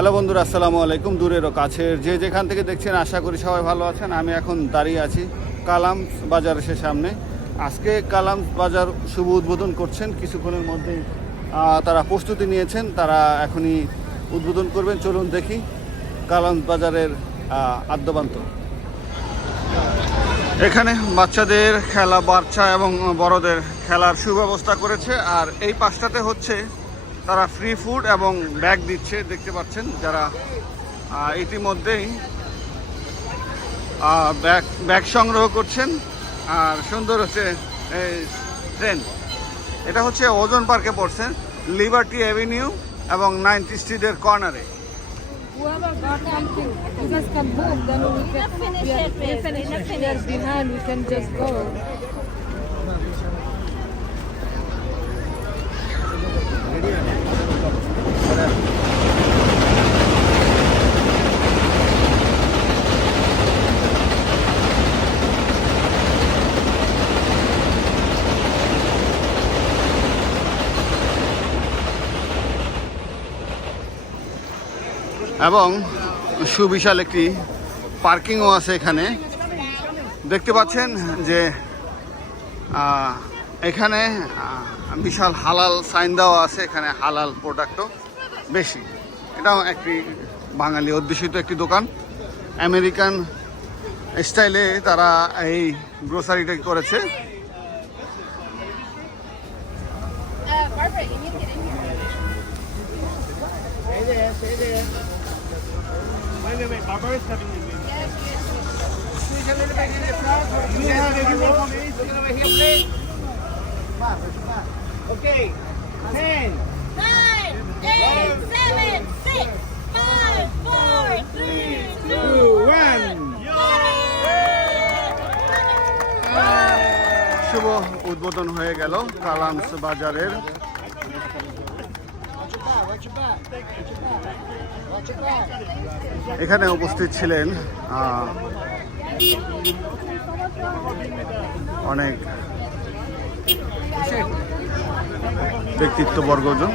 Hello বন্ধুরা, আসসালামু আলাইকুম। দূরের ও কাছের যে যেখান থেকে দেখছেন, আশা করি সবাই ভালো আছেন। আমি এখন দাঁড়িয়ে আছি কালামস বাজারের সামনে। আজকে কালাম বাজার শুভ উদ্বোধন করছেন। কিছুক্ষণের মধ্যেই তারা প্রস্তুতি নিয়েছেন। তারা এখনই উদ্বোধন করবেন। চলুন দেখি কালাম বাজারের আদ্যবান্ত। এখানে বাচ্চাদের খেলা, বাচ্চা এবং বড়দের খেলার সুব্যবস্থা করেছে। আর এই পাশটাতে হচ্ছে তারা ফ্রি ফুড এবং ব্যাগ দিচ্ছে দেখতে পাচ্ছেন যারা ইতিমধ্যেই ব্যাগ ব্যাগ সংগ্রহ করছেন আর সুন্দর হচ্ছে ট্রেন এটা হচ্ছে ওজন পার্কে পড়ছেন লিবার্টি অ্যাভিনিউ এবং নাইনটি স্ট্রিটের কর্নারে এবং সুবিশাল একটি পার্কিংও আছে এখানে। দেখতে পাচ্ছেন যে এখানে বিশাল হালাল সাইন দেওয়া আছে এখানে হালাল প্রোডাক্টও বেশি। এটাও একটি বাঙালি অধ্যুষিত একটি দোকান। আমেরিকান স্টাইলে তারা এই গ্রোসারিটা করেছে। Stay there. Wait, wait, wait. Barbara's coming in. Squeeze a little bit in the front. Do you have anyone for me? Looking over here, please. Okay. Ten. Nine, eight, seven, six, five, four, three, two, Two, one. শুভ উদ্বোধন হয়ে গেল কালামস বাজারের এখানে উপস্থিত ছিলেন অনেক ব্যক্তিত্ববর্গজন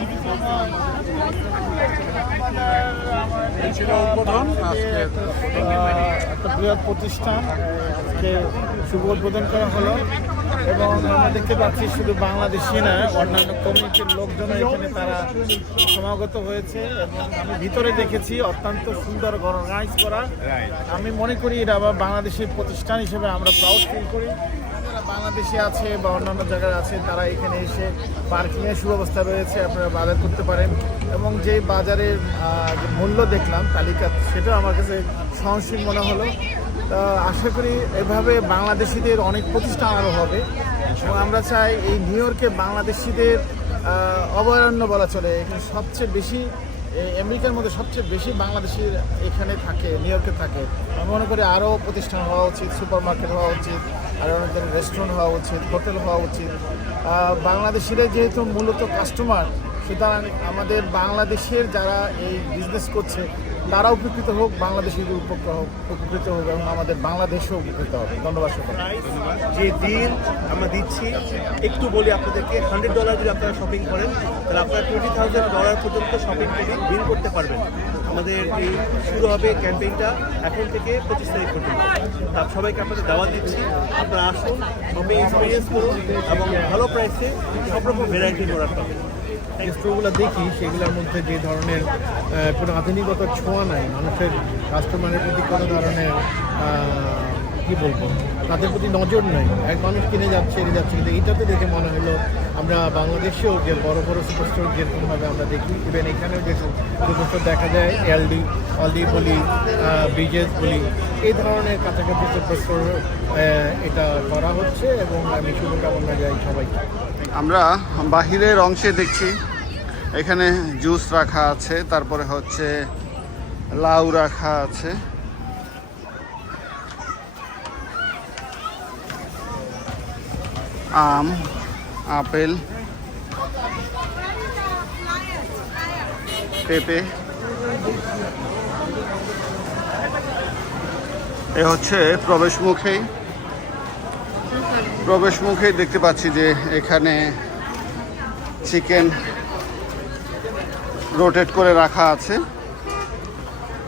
এই ছিল উদ্বোধন আজকে একটা বৃহৎ প্রতিষ্ঠান। আজকে শুভ উদ্বোধন করা হলো। এবং আমরা দেখতে পাচ্ছি শুধু বাংলাদেশি না, অন্যান্য কমিউনিটির লোকজন এখানে তারা সমাগত হয়েছে আমি ভিতরে দেখেছি অত্যন্ত সুন্দর অর্গানাইজ করা। আমি মনে করি এটা আবার বাংলাদেশের প্রতিষ্ঠান হিসেবে আমরা প্রাউড ফিল করি। বাংলাদেশে আছে বা অন্যান্য জায়গায় আছে, তারা এখানে এসে পার্কিংয়ের সুব্যবস্থা রয়েছে, আপনারা বাজার করতে পারেন। এবং যে বাজারের মূল্য দেখলাম, তালিকা সেটা আমার কাছে সহনশীল মনে হলো। আশা করি এভাবে বাংলাদেশিদের অনেক প্রতিষ্ঠান আরও হবে। এবং আমরা চাই এই নিউ ইয়র্কে বাংলাদেশিদের অভয়ারণ্য বলা চলে। এখানে সবচেয়ে বেশি আমেরিকার মধ্যে সবচেয়ে বেশি বাংলাদেশির এখানে থাকে, নিউ ইয়র্কে থাকে। আমি মনে করি আরও প্রতিষ্ঠান হওয়া উচিত সুপার মার্কেট হওয়া উচিত আরও অনেক ধরনের রেস্টুরেন্ট হওয়া উচিত, হোটেল হওয়া উচিত। বাংলাদেশিরা যেহেতু মূলত কাস্টমার, সুতরাং আমাদের বাংলাদেশের যারা এই বিজনেস করছে তারা উপকৃত হোক বাংলাদেশিদের উপকৃত হোক উপকৃত হোক এবং আমাদের বাংলাদেশও উপকৃত হবে। ধন্যবাদ সকল যে দিন আমরা দিচ্ছি, একটু বলি আপনাদেরকে হান্ড্রেড ডলার যদি আপনারা শপিং করেন, তাহলে আপনারা টোয়েন্টি থাউজেন্ড ডলার পর্যন্ত শপিং করে বিল করতে পারবেন। আমাদের এই শুরু হবে ক্যাম্পেইনটা এখন থেকে পঁচিশ তারিখ পর্যন্ত। তা সবাইকে আপনাদের দাওয়াত দিচ্ছি। আপনারা আসুন শপিং এক্সপিরিয়েন্স করুন এবং ভালো প্রাইসে সব রকম ভ্যারাইটি প্রোডাক্ট পাবেন। স্টোরগুলো দেখি, সেগুলোর মধ্যে যে ধরনের কোনো আধুনিকতার ছোঁয়া নাই, মানুষের কাস্টমারের প্রতি কোনো ধরনের কি বলব, তাদের প্রতি নজর নেই। এক মানুষ কিনে যাচ্ছে, এনে যাচ্ছে, কিন্তু এইটাতে দেখে মনে হলো আমরা বাংলাদেশেও যে বড় বড় সুপার স্টোর যেরকমভাবে আমরা দেখি ইভেন এখানেও যে সুপার স্টোর দেখা যায় এলডি অলডি বলি ব্রিজেস বলি, এই ধরনের কাছাকাছি সুপার স্টোর এটা করা হচ্ছে এবং আমি শুভকামনা যাই সবাইকে। আমরা বাহিরের অংশে দেখছি, এখানে জুস রাখা আছে, তারপরে হচ্ছে লাউ রাখা আছে। আম, আপেল, পেঁপে। এ হচ্ছে প্রবেশ মুখেই প্রবেশ মুখেই দেখতে পাচ্ছি যে এখানে চিকেন রোটেট করে রাখা আছে।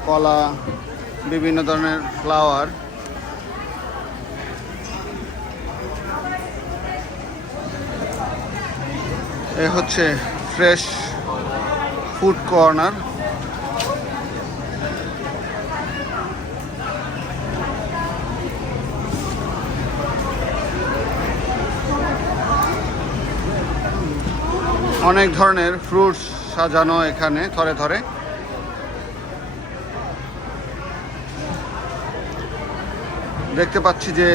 কলা, বিভিন্ন ধরনের ফ্লাওয়ার। এ হচ্ছে ফ্রেশ ফুড কর্নার। অনেক ধরনের ফ্রুটস সাজানো এখানে থরে থরে। দেখতে পাচ্ছি যে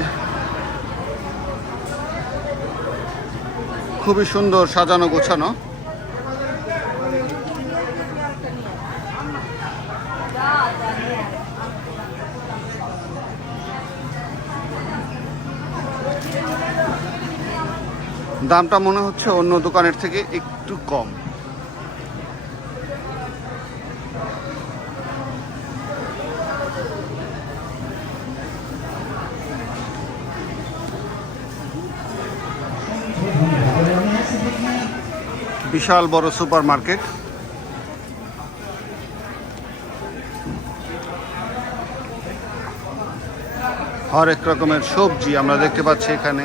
খুবই সুন্দর সাজানো গোছানো। দামটা মনে হচ্ছে অন্য দোকানের থেকে একটু কম। বিশাল বড় সুপার মার্কেট হরেক রকমের সবজি আমরা দেখতে পাচ্ছি এখানে।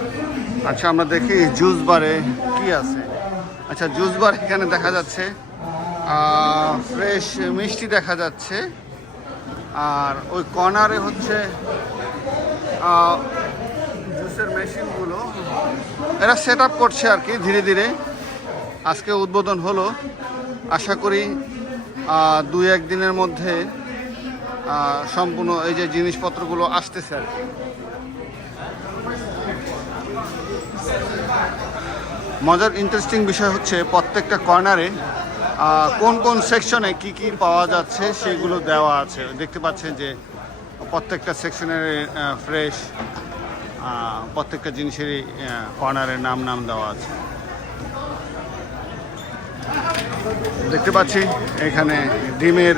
আচ্ছা আমরা দেখি জুস বারে কি আছে। আচ্ছা জুস বার এখানে দেখা যাচ্ছে ফ্রেশ মিষ্টি দেখা যাচ্ছে, আর ওই কর্নারে হচ্ছে জুসের মেশিনগুলো এরা সেট আপ করছে আর কি, ধীরে ধীরে। আজকে উদ্বোধন হলো। আশা করি দুই এক দিনের মধ্যে সম্পূর্ণ এই যে জিনিসপত্রগুলো আসতেছে আর কি। মজার ইন্টারেস্টিং বিষয় হচ্ছে প্রত্যেকটা কর্নারে কোন কোন সেকশনে কি কি পাওয়া যাচ্ছে সেগুলো দেওয়া আছে। দেখতে পাচ্ছেন যে প্রত্যেকটা সেকশনের ফ্রেশ প্রত্যেকটা জিনিসেরই কর্নারের নাম নাম দেওয়া আছে। দেখতে পাচ্ছি এখানে ডিমের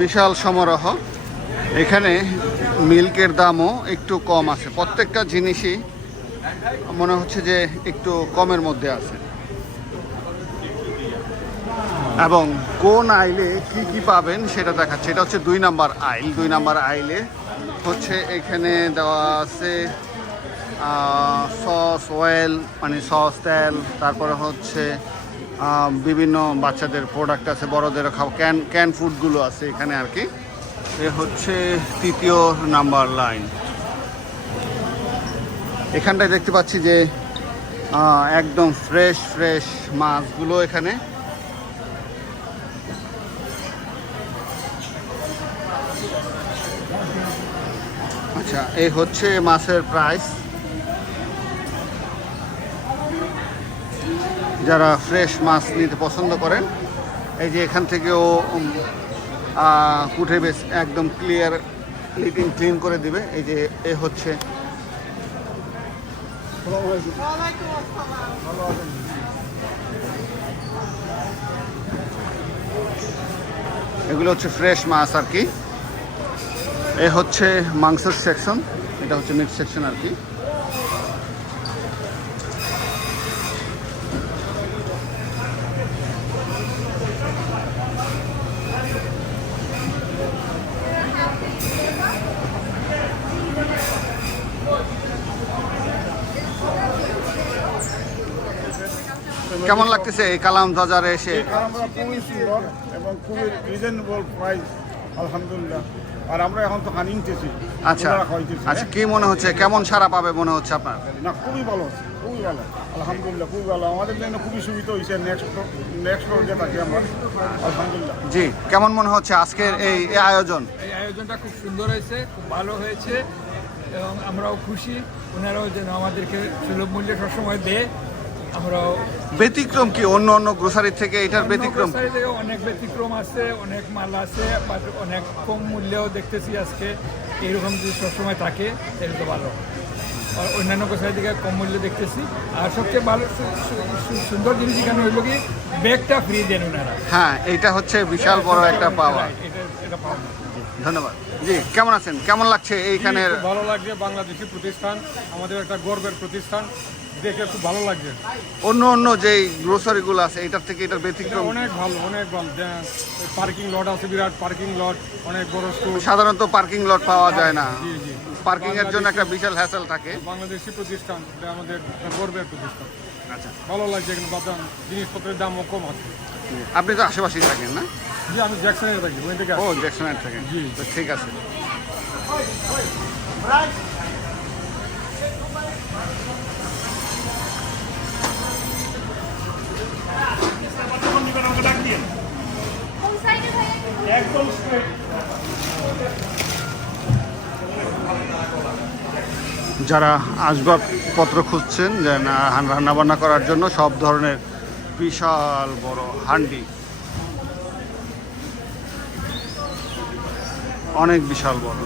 বিশাল সমারোহ। এখানে মিল্কের দামও একটু কম আছে। প্রত্যেকটা জিনিসই মনে হচ্ছে যে একটু কমের মধ্যে আছে। এবং কোন আইলে কি কি পাবেন সেটা দেখাচ্ছে। এটা হচ্ছে দুই নাম্বার আইল। দুই নাম্বার আইলে হচ্ছে এখানে দেওয়া আছে সস, অয়েল মানে সস, তেল, তারপরে হচ্ছে বিভিন্ন বাচ্চাদের প্রোডাক্ট আছে, বড়দের খাওয়া ক্যান ক্যান ফুডগুলো আছে এখানে আর কি। এ হচ্ছে তৃতীয় নাম্বার লাইন এখানটায় দেখতে পাচ্ছি যে একদম ফ্রেশ ফ্রেশ মাছগুলো এখানে। আচ্ছা এই হচ্ছে মাছের প্রাইস যারা ফ্রেশ মাছ নিতে পছন্দ করেন, এই যে এখান থেকেও উঠে বেশ একদম ক্লিয়ার ক্লিন করে দিবে। এই যে, এ হচ্ছে এগুলো হচ্ছে ফ্রেশ মাছ আর কি। এ হচ্ছে মাংসের সেকশন এটা হচ্ছে মিট সেকশন আর কি। কেমন লাগতেছে এই কালাম বাজারে এসে? আমরা খুবই সুন্দর এবং খুবই রিজনেবল প্রাইস আলহামদুলিল্লাহ। আর আমরা এখন তো হানি নিতেছি। আচ্ছা আচ্ছা কি মনে হচ্ছে? কেমন সারা পাবে মনে হচ্ছে আপনার? না খুবই ভালো খুবই ভালো। আলহামদুলিল্লাহ খুবই ভালো। আমাদের জন্য খুবই সুবিধা হয়েছে নেক্সট নেক্সট যে থাকি আমরা আলহামদুলিল্লাহ। জি কেমন মনে হচ্ছে আজকের এই এই আয়োজন? এই আয়োজনটা খুব সুন্দর হয়েছে খুব ভালো হয়েছে এবং আমরাও খুশি। ওনারাও যেন আমাদেরকে সুলভ মূল্যে সবসময় দেয়। আমরাও ব্যতিক্রম কি? অন্য অন্য গ্রোসারি থেকে এটার ব্যতিক্রম? থেকে অনেক ব্যতিক্রম আছে অনেক মাল আছে অনেক কম মূল্যেও দেখতেছি আজকে। এইরকম যদি সবসময় থাকে তাহলে তো ভালো। আর অন্যান্য গোসাই থেকে কম মূল্যে দেখতেছি। আর সবচেয়ে ভালো সুন্দর জিনিস এখানে হইল কি ব্যাগটা ফ্রি দেন ওনারা। হ্যাঁ এটা হচ্ছে বিশাল বড় একটা পাওয়া। এটা এটা পাওয়া ধন্যবাদ। জি কেমন আছেন? কেমন লাগছে এইখানে ভালো লাগছে বাংলাদেশি প্রতিষ্ঠান আমাদের একটা গর্বের প্রতিষ্ঠান। দেখে খুব ভালো লাগছে। অন্য অন্য যে গ্রোসারিগুলো আছে এটার থেকে এটার এটা ব্যতিক্রম? অনেক ভালো অনেক ভালো। পার্কিং লট আছে বিরাট পার্কিং লট অনেক বড় সাধারণত পার্কিং লট পাওয়া যায় না। পার্কিং এর জন্য একটা বিশাল হ্যাসেল থাকে। বাংলাদেশি প্রতিষ্ঠান আমাদের গর্বের প্রতিষ্ঠান। আচ্ছা। ভালো লাগছে এখানে বাদাম জিনিসপত্রের দামও কম আছে। আপনি তো আশেপাশেই থাকেন না? জি আমি জ্যাকসনে থাকি ওই থেকে ও জ্যাকসনের থাকেন। জি। তো ঠিক আছে। যারা আসবাবপত্র খুঁজছেন যে না রান্না বান্না করার জন্য সব ধরনের বিশাল বড় হান্ডি। অনেক বিশাল বড়।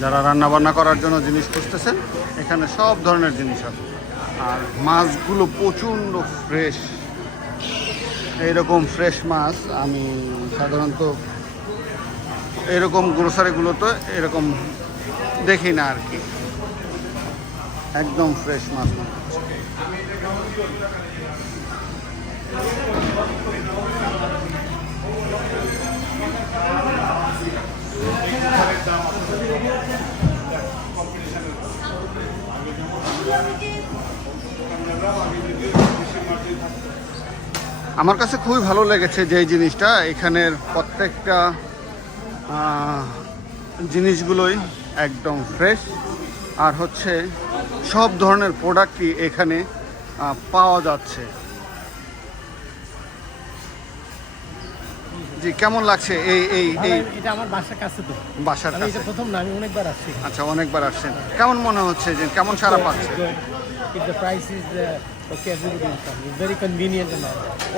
যারা রান্না বান্না করার জন্য জিনিস খুঁজতেছেন এখানে সব ধরনের জিনিস আছে। আর মাছগুলো প্রচণ্ড ফ্রেশ এইরকম ফ্রেশ মাছ আমি সাধারণত এরকম গ্রোসারিগুলোতে এরকম দেখি না আর কি। একদম ফ্রেশ মাছ মনে। আমার কাছে খুবই ভালো লেগেছে যে জিনিসটা। এখানের প্রত্যেকটা জিনিসগুলোই একদম ফ্রেশ আর হচ্ছে সব ধরনের প্রোডাক্টই এখানে পাওয়া যাচ্ছে। জি কেমন লাগছে এই এই এই? এটা আমার বাসার কাছে তো। বাসার কাছে এটা প্রথম নামি অনেকবার আসছি। আচ্ছা অনেকবার আসছেন। কেমন মনে হচ্ছে যে কেমন সারা পাচ্ছে? ইফ দ্য প্রাইস ইজ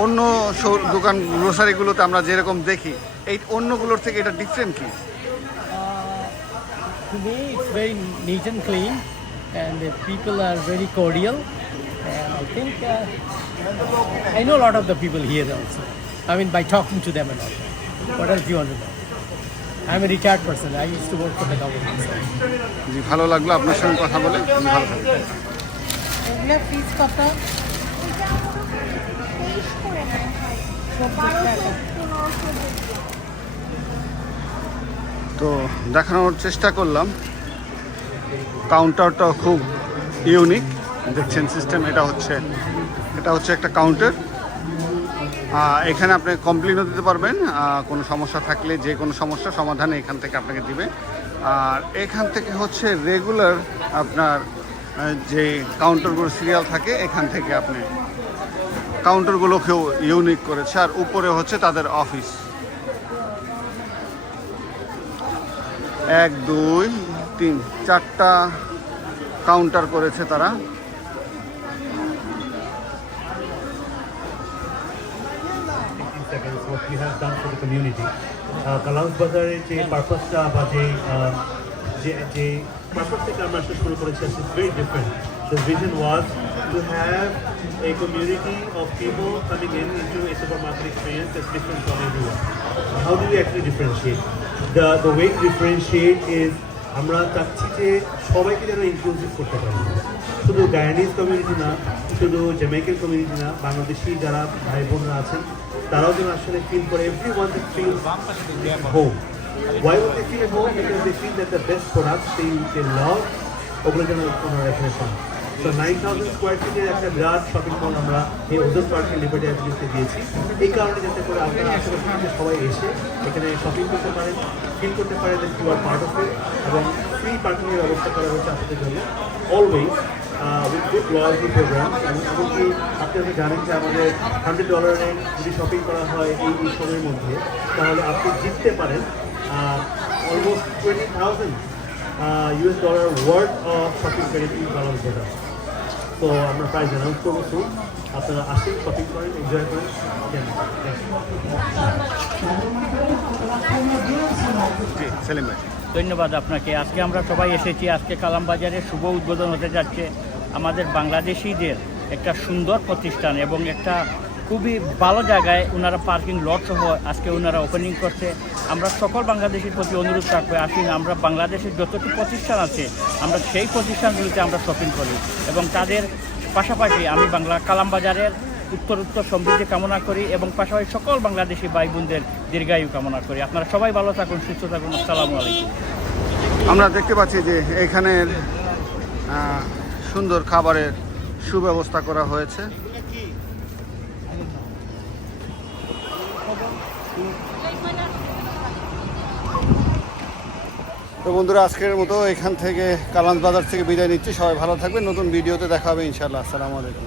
অন্য দোকান গ্রোসারিগুলোতে আমরা যেরকম দেখি এই অন্যগুলোর থেকে এটা ডিফারেন্ট কি? Clean I mean, by talking to them and all. that. What else do you want to know? I'm a retired person. I used to work for the government. So. জি ভালো লাগল আপনার সঙ্গে কথা বলে আপনি ভালো থাকবেন এগুলো পিস কত তো দেখানোর চেষ্টা করলাম কাউন্টারটা খুব ইউনিক দেখছেন সিস্টেম এটা হচ্ছে এটা হচ্ছে একটা কাউন্টার এখানে আপনি কমপ্লেনও দিতে পারবেন। কোনো সমস্যা থাকলে যে কোনো সমস্যা সমাধান এখান থেকে আপনাকে দিবে। আর এখান থেকে হচ্ছে রেগুলার আপনার যে কাউন্টারগুলো সিরিয়াল থাকে, এখান থেকে আপনি কাউন্টারগুলোকেও ইউনিক করেছে। আর উপরে হচ্ছে তাদের অফিস এক, দুই, তিন, চারটা কাউন্টার করেছে তারা। Seconds what we have done for the community. Uh, কালাউস বাজারের যে পারপাসটা বা যে যে যে পারপাস থেকে আমরা আসলে very different The vision was to have a community of people coming in into a supermarket experience that's different from everyone. How do we actually differentiate? The, the way to differentiate is আমরা চাচ্ছি যে সবাইকে যেন inclusive করতে পারি শুধু গায়ানিজ community না শুধু জ্যামাইকান কমিউনিটি না, বাংলাদেশি যারা ভাই বোনরা আছেন, তারাও যেন আসলে ফিল করে everyone feel home why one feel at home because they feel that the best product they they love ওগুলো যেন ওনারা এখানে পান। তো নাইন থাউজেন্ড স্কোয়ার ফিটের একটা বিরাট শপিং মল আমরা এই ওজন পার্কের লিবার্টি অ্যাভিনিউতে দিয়েছি এই কারণে যাতে করে আপনারা আশেপাশে সবাই এসে এখানে শপিং করতে পারেন ফিল করতে পারেন ইউ আর পার্ট অফ এবং ফ্রি পার্কিংয়ের ব্যবস্থা করা হয়েছে আপনাদের জন্য। Always with good loyalty program এমনকি আপনি হয়তো জানেন যে আমাদের হান্ড্রেড ডলারে যদি শপিং করা হয় এই সময়ের মধ্যে তাহলে আপনি জিততে পারেন almost 20,000 uh, US dollar worth of shopping credit in Kalam তো আমরা প্রাইস অ্যানাউন্স করব soon. আপনারা আসেন শপিং করেন এনজয় করেন। কেন জি সেলিম ভাই। ধন্যবাদ আপনাকে। আজকে আমরা সবাই এসেছি, আজকে কালাম বাজারে শুভ উদ্বোধন হতে যাচ্ছে। আমাদের বাংলাদেশিদের একটা সুন্দর প্রতিষ্ঠান এবং একটা খুবই ভালো জায়গায় ওনারা পার্কিং লট সহ আজকে ওনারা ওপেনিং করছে। আমরা সকল বাংলাদেশের প্রতি অনুরোধ রাখব, আসুন, আমরা বাংলাদেশের যতটুকু প্রতিষ্ঠান আছে, আমরা সেই প্রতিষ্ঠানগুলিতে আমরা শপিং করি এবং তাদের পাশাপাশি আমি বাংলা কালাম বাজারের উত্তর উত্তর সমৃদ্ধি কামনা করি এবং পাশাপাশি সকল বাংলাদেশি ভাই বোনদের দীর্ঘায়ু কামনা করি। আপনারা সবাই ভালো থাকুন, সুস্থ থাকুন, আসসালামু আলাইকুম। আমরা দেখতে পাচ্ছি যে এখানের সুন্দর খাবারের সুব্যবস্থা করা হয়েছে। তো বন্ধুরা, আজকের মতো এখান থেকে কালান্স বাজার থেকে বিদায় নিচ্ছি। সবাই ভালো থাকবেন। নতুন ভিডিওতে দেখা হবে ইনশাল্লাহ আসসালামু আলাইকুম।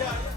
Yeah.